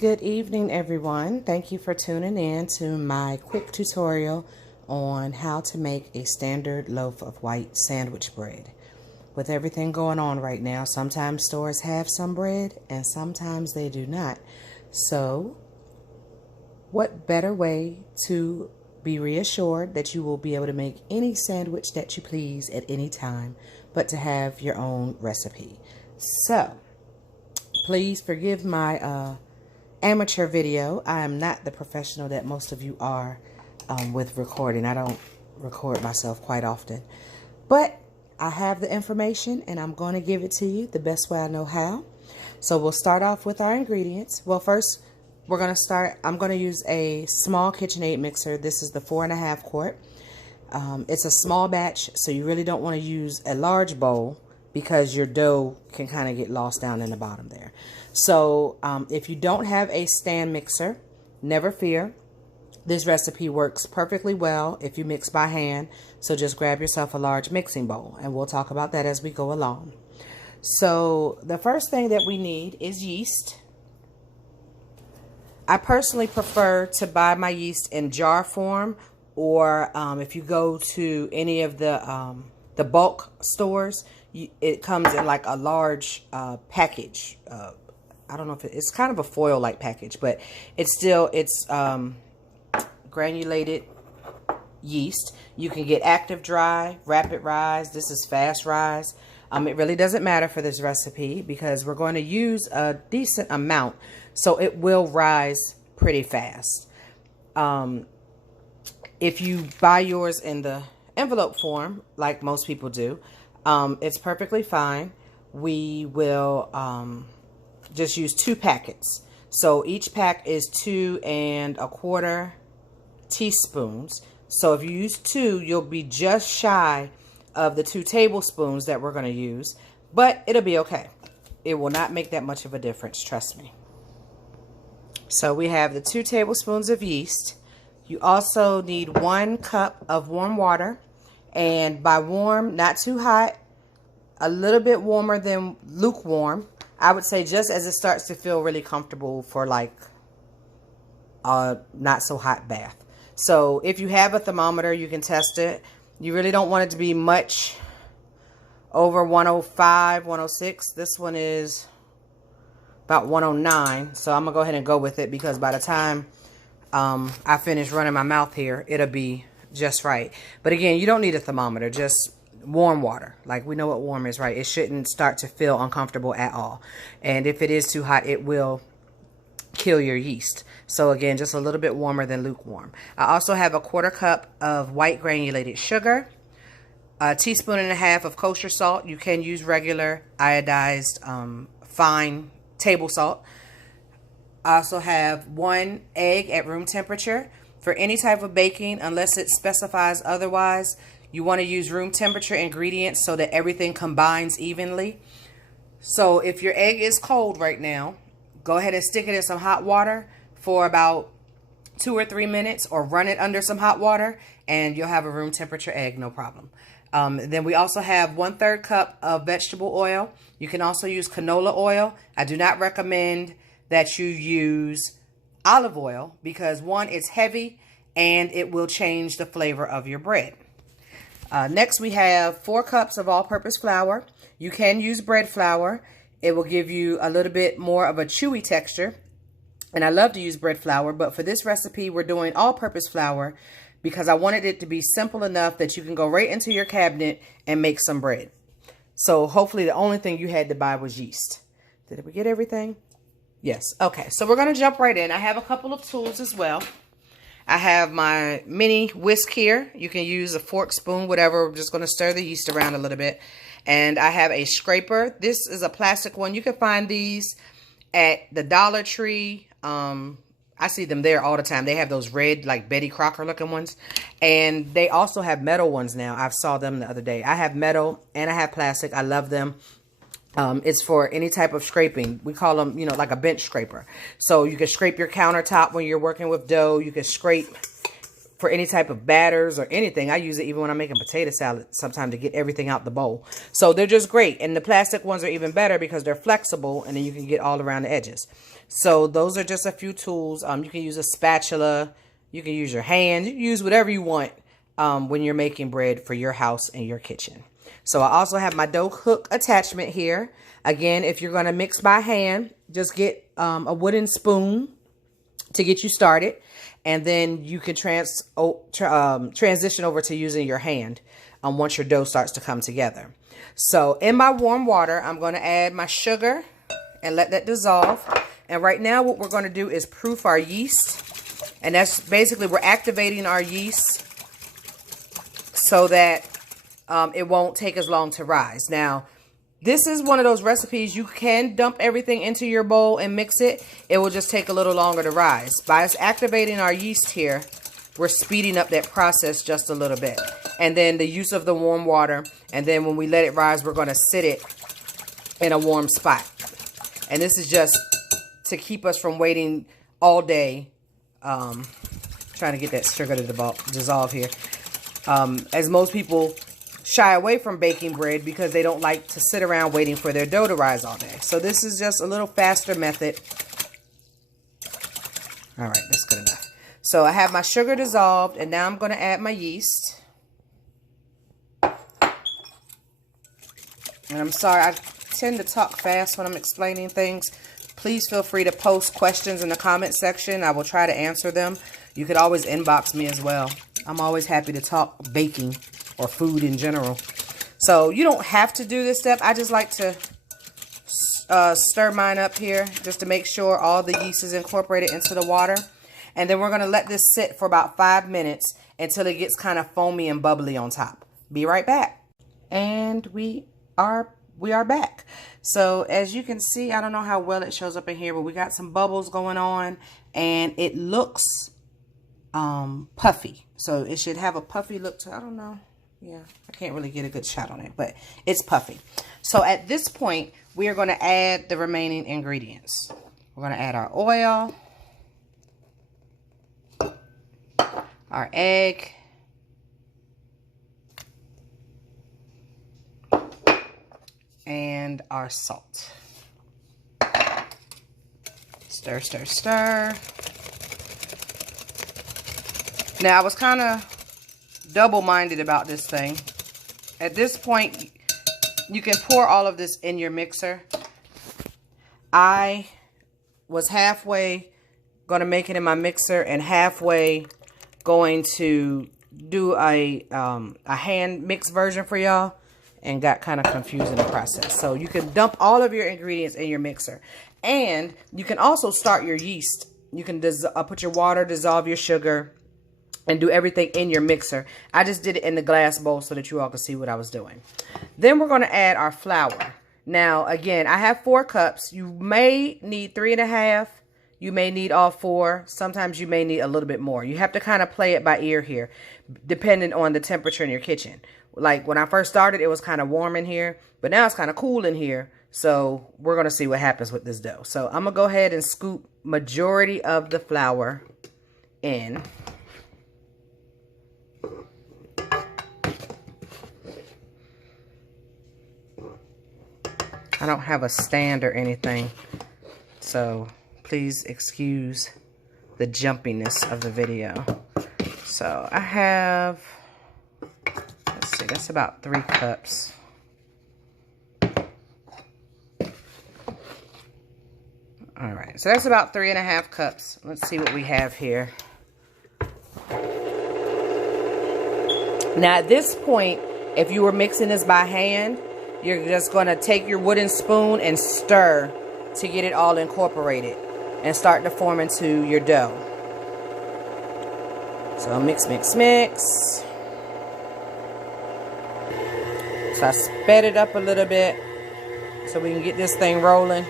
Good evening, everyone. Thank you for tuning in to my quick tutorial on how to make a standard loaf of white sandwich bread. With everything going on right now, sometimes stores have some bread and sometimes they do not. So, what better way to be reassured that you will be able to make any sandwich that you please at any time, but to have your own recipe. So, please forgive my amateur video. I am not the professional that most of you are with recording. I don't record myself quite often. But I have the information and I'm going to give it to you the best way I know how. So we'll start off with our ingredients. Well, first we're going to start. I'm going to use a small KitchenAid mixer. This is the 4.5 quart. It's a small batch, so you really don't want to use a large bowl because your dough can kind of get lost down in the bottom there. So if you don't have a stand mixer, never fear. This recipe works perfectly well if you mix by hand. So just grab yourself a large mixing bowl, and we'll talk about that as we go along. So the first thing that we need is yeast. I personally prefer to buy my yeast in jar form, or if you go to any of the bulk stores, it comes in like a large package. I don't know if it's kind of a foil-like package, but it's granulated yeast. You can get active dry, rapid rise. This is fast rise. It really doesn't matter for this recipe because we're going to use a decent amount, so it will rise pretty fast. If you buy yours in the envelope form, like most people do, it's perfectly fine. We will just use 2 packets. So each pack is 2 1/4 teaspoons. So if you use 2, you'll be just shy of the 2 tablespoons that we're going to use, but it'll be okay. It will not make that much of a difference, trust me. So we have the 2 tablespoons of yeast. You also need 1 cup of warm water, and by warm, not too hot, a little bit warmer than lukewarm. I would say just as it starts to feel really comfortable for like a not so hot bath. So if you have a thermometer, you can test it. You really don't want it to be much over 105, 106. This one is about 109. So I'm going to go ahead and go with it because by the time I finish running my mouth here, it'll be just right. But again, you don't need a thermometer, just warm water. Like we know what warm is, right? It shouldn't start to feel uncomfortable at all. And if it is too hot, it will kill your yeast. So again, just a little bit warmer than lukewarm. I also have a 1/4 cup of white granulated sugar, a 1.5 teaspoons of kosher salt. You can use regular iodized fine table salt. I also have 1 egg at room temperature. For any type of baking, unless it specifies otherwise, you want to use room temperature ingredients so that everything combines evenly. So if your egg is cold right now, go ahead and stick it in some hot water for about 2 or 3 minutes, or run it under some hot water and you'll have a room temperature egg, no problem. Then we also have 1/3 cup of vegetable oil. You can also use canola oil. I do not recommend that you use olive oil because 1, it's heavy and it will change the flavor of your bread. Next, we have 4 cups of all-purpose flour. You can use bread flour. It will give you a little bit more of a chewy texture. And I love to use bread flour, but for this recipe, we're doing all-purpose flour because I wanted it to be simple enough that you can go right into your cabinet and make some bread. So hopefully the only thing you had to buy was yeast. Did we get everything? Yes. Okay, so we're going to jump right in. I have a couple of tools as well. I have my mini whisk here. You can use a fork, spoon, whatever. I'm just going to stir the yeast around a little bit. And I have a scraper. This is a plastic one. You can find these at the Dollar Tree. I see them there all the time. They have those red, like Betty Crocker looking ones. And they also have metal ones now. I saw them the other day. I have metal and I have plastic. I love them. It's for any type of scraping. We call them, you know, like a bench scraper. So you can scrape your countertop when you're working with dough. You can scrape for any type of batters or anything. I use it even when I'm making potato salad sometimes to get everything out the bowl. So they're just great. And the plastic ones are even better because they're flexible and then you can get all around the edges. So those are just a few tools. You can use a spatula. You can use your hand. You can use whatever you want when you're making bread for your house and your kitchen. So I also have my dough hook attachment here. Again, if you're going to mix by hand, just get a wooden spoon to get you started. And then you can transition over to using your hand once your dough starts to come together. So in my warm water, I'm going to add my sugar and let that dissolve. And right now what we're going to do is proof our yeast. And that's basically we're activating our yeast so that it won't take as long to rise. Now, this is one of those recipes you can dump everything into your bowl and mix it. It will just take a little longer to rise. By us activating our yeast here, we're speeding up that process just a little bit. And then the use of the warm water. And then when we let it rise, we're going to sit it in a warm spot. And this is just to keep us from waiting all day. Trying to get that sugar to dissolve here. As most people shy away from baking bread because they don't like to sit around waiting for their dough to rise all day. So this is just a little faster method. All right, that's good enough. So I have my sugar dissolved and now I'm going to add my yeast. And I'm sorry, I tend to talk fast when I'm explaining things. Please feel free to post questions in the comment section. I will try to answer them. You could always inbox me as well. I'm always happy to talk baking or food in general. So you don't have to do this step. I just like to stir mine up here just to make sure all the yeast is incorporated into the water. And then we're going to let this sit for about 5 minutes until it gets kind of foamy and bubbly on top. Be right back. And we are back. So as you can see, I don't know how well it shows up in here, but we got some bubbles going on and it looks puffy. So it should have a puffy look to, I don't know. Yeah, I can't really get a good shot on it, but it's puffy. So at this point, we are going to add the remaining ingredients. We're going to add our oil, our egg, and our salt. Stir, stir, stir. Now, I was kind of double-minded about this thing. At this point, you can pour all of this in your mixer. I was halfway going to make it in my mixer and halfway going to do a hand mix version for y'all and got kind of confused in the process. So you can dump all of your ingredients in your mixer. And you can also start your yeast. You can put your water, dissolve your sugar, and do everything in your mixer. I just did it in the glass bowl so that you all could see what I was doing. Then we're going to add our flour. Now, again, I have 4 cups. You may need 3.5. You may need all 4. Sometimes you may need a little bit more. You have to kind of play it by ear here, depending on the temperature in your kitchen. Like when I first started, it was kind of warm in here, but now it's kind of cool in here. So we're going to see what happens with this dough. So I'm going to go ahead and scoop majority of the flour in. I don't have a stand or anything, so please excuse the jumpiness of the video. So I have, let's see, that's about 3 cups. All right, so that's about 3.5 cups. Let's see what we have here. Now at this point, if you were mixing this by hand, you're just going to take your wooden spoon and stir to get it all incorporated and start to form into your dough. So mix, mix, mix. So I sped it up a little bit so we can get this thing rolling.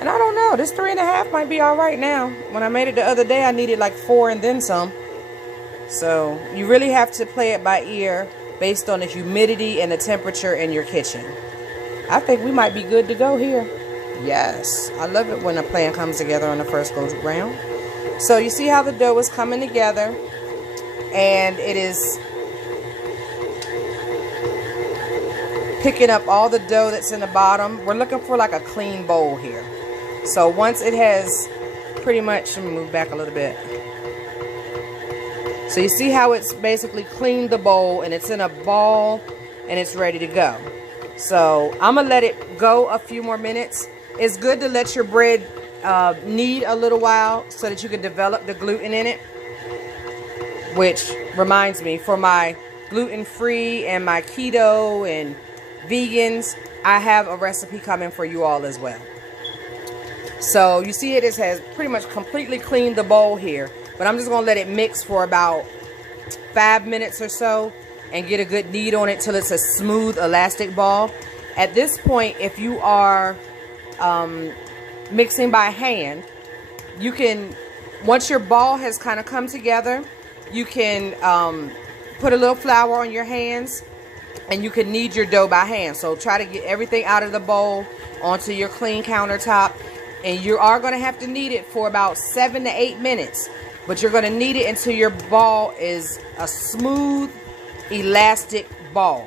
And I don't know, this 3.5 might be all right now. When I made it the other day, I needed like 4 and then some. So you really have to play it by ear based on the humidity and the temperature in your kitchen. I think we might be good to go here. Yes, I love it when a plan comes together on the first go round. So you see how the dough is coming together. and it is picking up all the dough that's in the bottom. We're looking for like a clean bowl here. So once it has pretty much, let me move back a little bit. So you see how it's basically cleaned the bowl and it's in a ball and it's ready to go. So I'm gonna let it go a few more minutes. It's good to let your bread knead a little while so that you can develop the gluten in it. Which reminds me, for my gluten-free and my keto and vegans, I have a recipe coming for you all as well. So you see it has pretty much completely cleaned the bowl here, but I'm just going to let it mix for about 5 minutes or so and get a good knead on it till it's a smooth elastic ball. At this point, if you are mixing by hand, you can, once your ball has kind of come together, you can put a little flour on your hands and you can knead your dough by hand. So try to get everything out of the bowl onto your clean countertop. And you are going to have to knead it for about 7 to 8 minutes. But you're going to knead it until your ball is a smooth, elastic ball.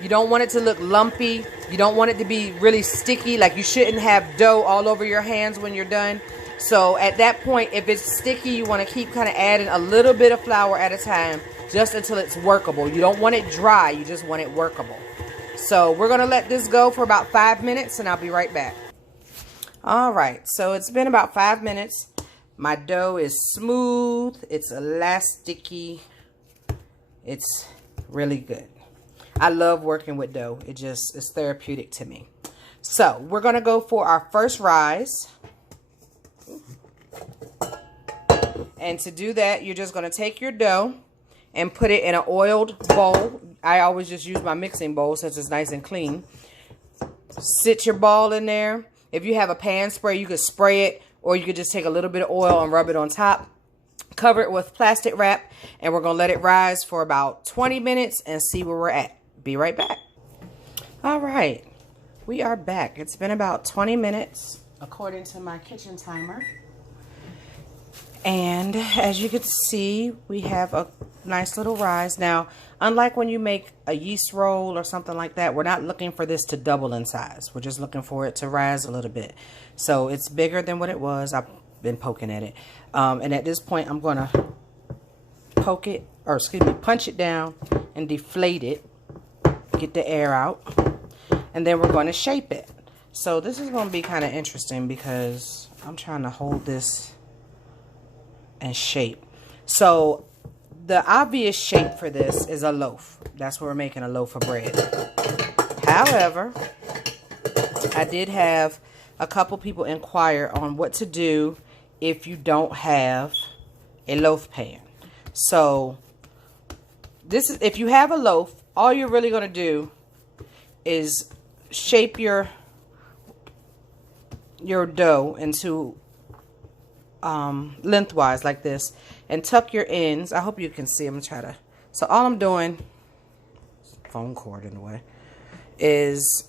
You don't want it to look lumpy. You don't want it to be really sticky. Like, you shouldn't have dough all over your hands when you're done. So at that point, if it's sticky, you want to keep kind of adding a little bit of flour at a time, just until it's workable. You don't want it dry, you just want it workable. So we're going to let this go for about 5 minutes and I'll be right back. All right, so it's been about 5 minutes. My dough is smooth, it's elasticy, it's really good. I love working with dough. It's therapeutic to me. So we're going to go for our first rise. And to do that, you're just going to take your dough and put it in an oiled bowl. I always just use my mixing bowl since it's nice and clean. Sit your ball in there. If you have a pan spray, you could spray it, or you could just take a little bit of oil and rub it on top. Cover it with plastic wrap, and we're going to let it rise for about 20 minutes and see where we're at. Be right back. All right, we are back. It's been about 20 minutes according to my kitchen timer. And as you can see, we have a nice little rise. Now, unlike when you make a yeast roll or something like that, we're not looking for this to double in size. We're just looking for it to rise a little bit. So it's bigger than what it was. I've been poking at it. And at this point, I'm going to punch it down and deflate it. Get the air out. And then we're going to shape it. So this is going to be kind of interesting because I'm trying to hold this and shape. So the obvious shape for this is a loaf. That's what we're making, a loaf of bread. However, I did have a couple people inquire on what to do if you don't have a loaf pan. So this is, if you have a loaf, all you're really going to do is shape your dough into lengthwise like this and tuck your ends. I hope you can see. I'm gonna try to. So all I'm doing, phone cord in the way, is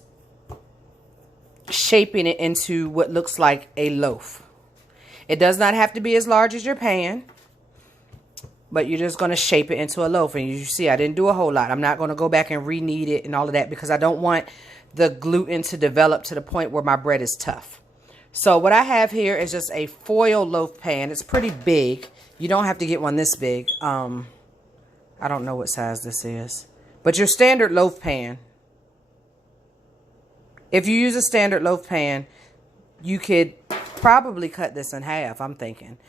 shaping it into what looks like a loaf. It does not have to be as large as your pan, but you're just going to shape it into a loaf. And you see, I didn't do a whole lot. I'm not going to go back and re-knead it and all of that because I don't want the gluten to develop to the point where my bread is tough. So what I have here is just a foil loaf pan. It's pretty big. You don't have to get one this big. I don't know what size this is. But your standard loaf pan, if you use a standard loaf pan, you could probably cut this in half, I'm thinking.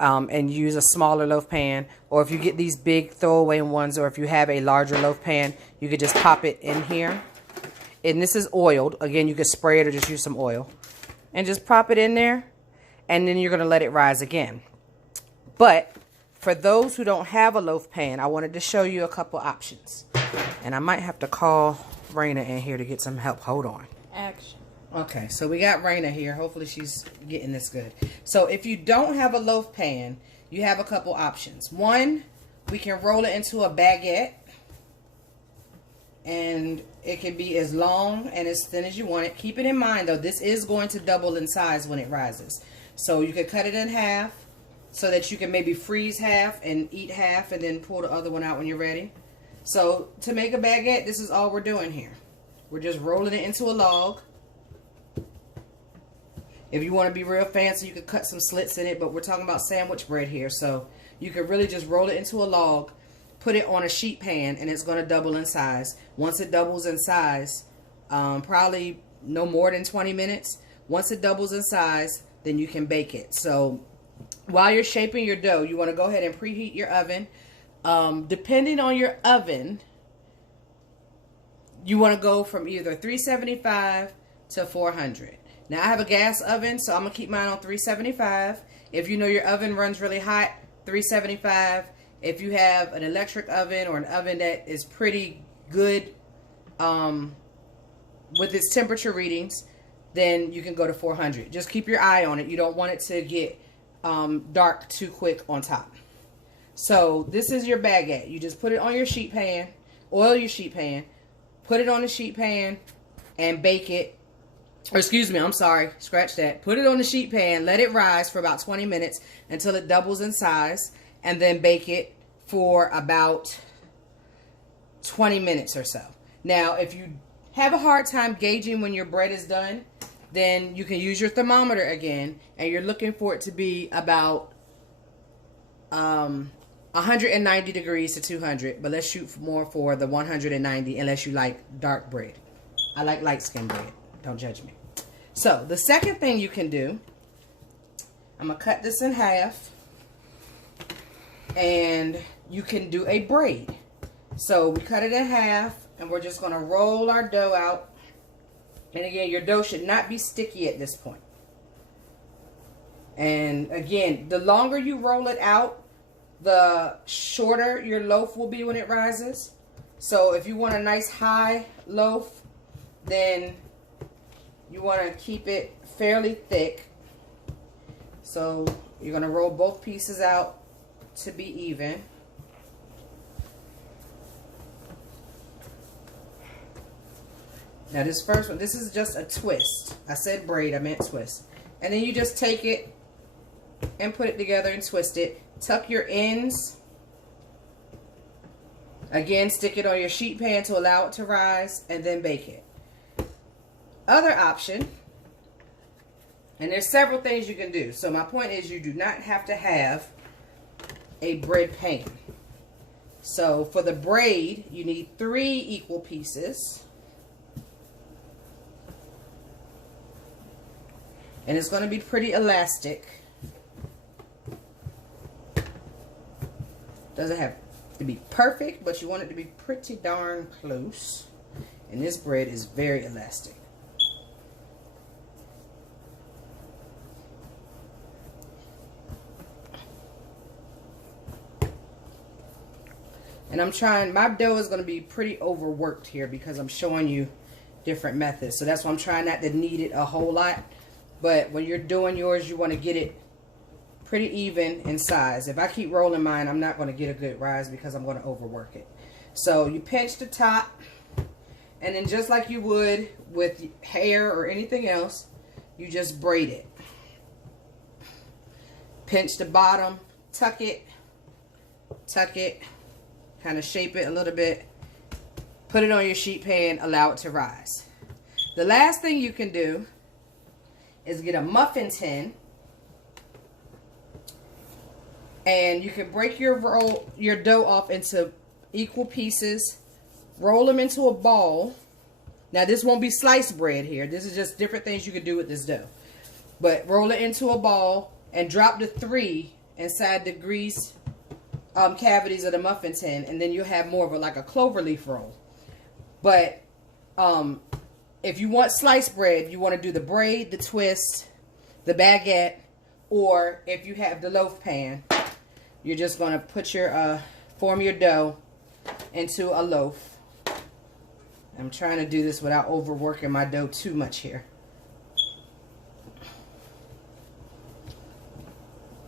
And use a smaller loaf pan. Or if you get these big throwaway ones, or if you have a larger loaf pan, you could just pop it in here. And this is oiled. Again, you could spray it or just use some oil. And just pop it in there, and then you're going to let it rise again. But for those who don't have a loaf pan, I wanted to show you a couple options. And I might have to call Raina in here to get some help. Hold on. Action. Okay, so we got Raina here. Hopefully she's getting this good. So if you don't have a loaf pan, you have a couple options. One, we can roll it into a baguette. And it can be as long and as thin as you want it. Keep it in mind, though, this is going to double in size when it rises. So you could cut it in half, so that you can maybe freeze half and eat half and then pull the other one out when you're ready. So to make a baguette, this is all we're doing here. We're just rolling it into a log. If you want to be real fancy, you could cut some slits in it, but we're talking about sandwich bread here, so you could really just roll it into a log, put it on a sheet pan, and it's going to double in size. Once it doubles in size, probably no more than 20 minutes. Once it doubles in size, then you can bake it. So while you're shaping your dough, you want to go ahead and preheat your oven. Depending on your oven, you want to go from either 375 to 400. Now I have a gas oven, so I'm going to keep mine on 375. If you know your oven runs really hot, 375. If you have an electric oven or an oven that is pretty good with its temperature readings, then you can go to 400. Just keep your eye on it. You don't want it to get dark too quick on top. So this is your baguette. You just put it on your sheet pan, oil your sheet pan, put it on the sheet pan, and bake it. Or excuse me, I'm sorry, scratch that. Put it on the sheet pan, let it rise for about 20 minutes until it doubles in size, and then bake it for about 20 minutes or so. Now, if you have a hard time gauging when your bread is done, then you can use your thermometer again, and you're looking for it to be about 190 degrees to 200, but let's shoot more for the 190 unless you like dark bread. I like light skin bread. Don't judge me. So the second thing you can do, I'm going to cut this in half, and you can do a braid. So we cut it in half, and we're just going to roll our dough out. And again, your dough should not be sticky at this point. And again, the longer you roll it out, the shorter your loaf will be when it rises. So if you want a nice high loaf, then you want to keep it fairly thick. So you're going to roll both pieces out to be even. Now this first one, this is just a twist. I said braid, I meant twist. And then you just take it and put it together and twist it. Tuck your ends. Again, stick it on your sheet pan to allow it to rise, and then bake it. Other option, and there's several things you can do. So my point is, you do not have to have a bread pan. So for the braid, you need 3 equal pieces. And it's going to be pretty elastic. Doesn't have to be perfect, but you want it to be pretty darn close. And this bread is very elastic. And I'm trying, my dough is going to be pretty overworked here because I'm showing you different methods. So that's why I'm trying not to knead it a whole lot. But when you're doing yours, you want to get it pretty even in size. If I keep rolling mine, I'm not going to get a good rise because I'm going to overwork it. So you pinch the top, and then just like you would with hair or anything else, you just braid it. Pinch the bottom, tuck it, kind of shape it a little bit, put it on your sheet pan, allow it to rise. The last thing you can do is get a muffin tin, and you can break your dough off into equal pieces, roll them into a ball. Now this won't be sliced bread here, this is just different things you can do with this dough. But roll it into a ball and drop the 3 inside the grease cavities of the muffin tin, and then you'll have more of a, like a clover leaf roll. But if you want sliced bread, you want to do the braid, the twist, the baguette, or if you have the loaf pan, you're just going to put your form your dough into a loaf. I'm trying to do this without overworking my dough too much here.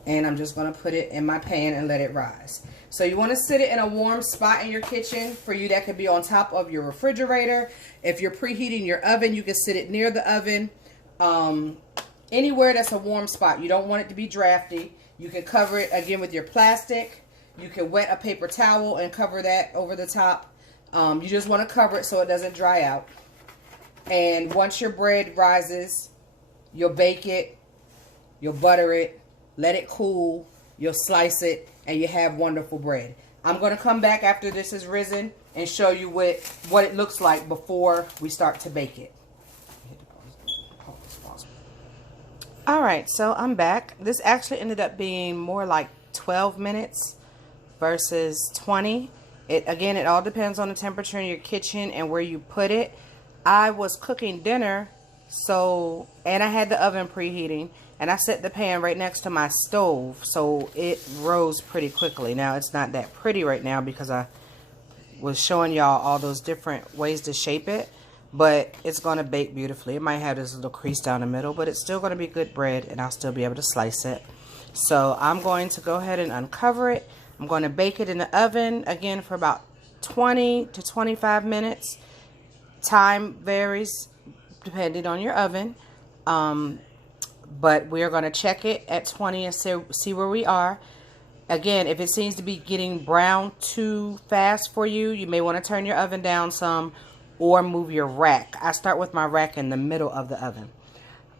And I'm just going to put it in my pan and let it rise. So you want to sit it in a warm spot in your kitchen. For you, that could be on top of your refrigerator. If you're preheating your oven, you can sit it near the oven. Anywhere that's a warm spot. You don't want it to be drafty. You can cover it again with your plastic. You can wet a paper towel and cover that over the top. You just want to cover it so it doesn't dry out. And once your bread rises, you'll bake it, you'll butter it, let it cool, you'll slice it, and you have wonderful bread. I'm going to come back after this is risen and show you what it looks like before we start to bake it. Alright, so I'm back. This actually ended up being more like 12 minutes versus 20. Again, it all depends on the temperature in your kitchen and where you put it. I was cooking dinner, and I had the oven preheating, and I set the pan right next to my stove, so it rose pretty quickly. Now, it's not that pretty right now because I was showing y'all all those different ways to shape it, but it's going to bake beautifully. It might have this little crease down the middle, but it's still going to be good bread, and I'll still be able to slice it. So I'm going to go ahead and uncover it. I'm going to bake it in the oven, again, for about 20 to 25 minutes. Time varies depending on your oven, but we're going to check it at 20 and see where we are. Again, if it seems to be getting brown too fast for you, you may want to turn your oven down some or move your rack. I start with my rack in the middle of the oven.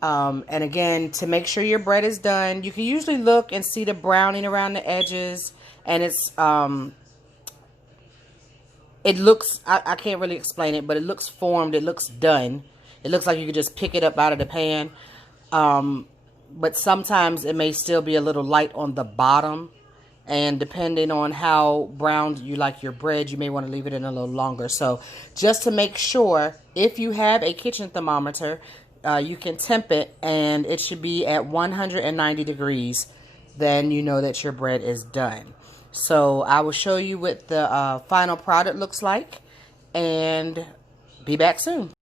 And again, to make sure your bread is done, you can usually look and see the browning around the edges, and it's it looks, I can't really explain it, but it looks formed, it looks done. It looks like you could just pick it up out of the pan. But sometimes it may still be a little light on the bottom. And depending on how brown you like your bread, you may want to leave it in a little longer. So just to make sure, if you have a kitchen thermometer, you can temp it, and it should be at 190 degrees. Then you know that your bread is done. So I will show you what the final product looks like, and be back soon.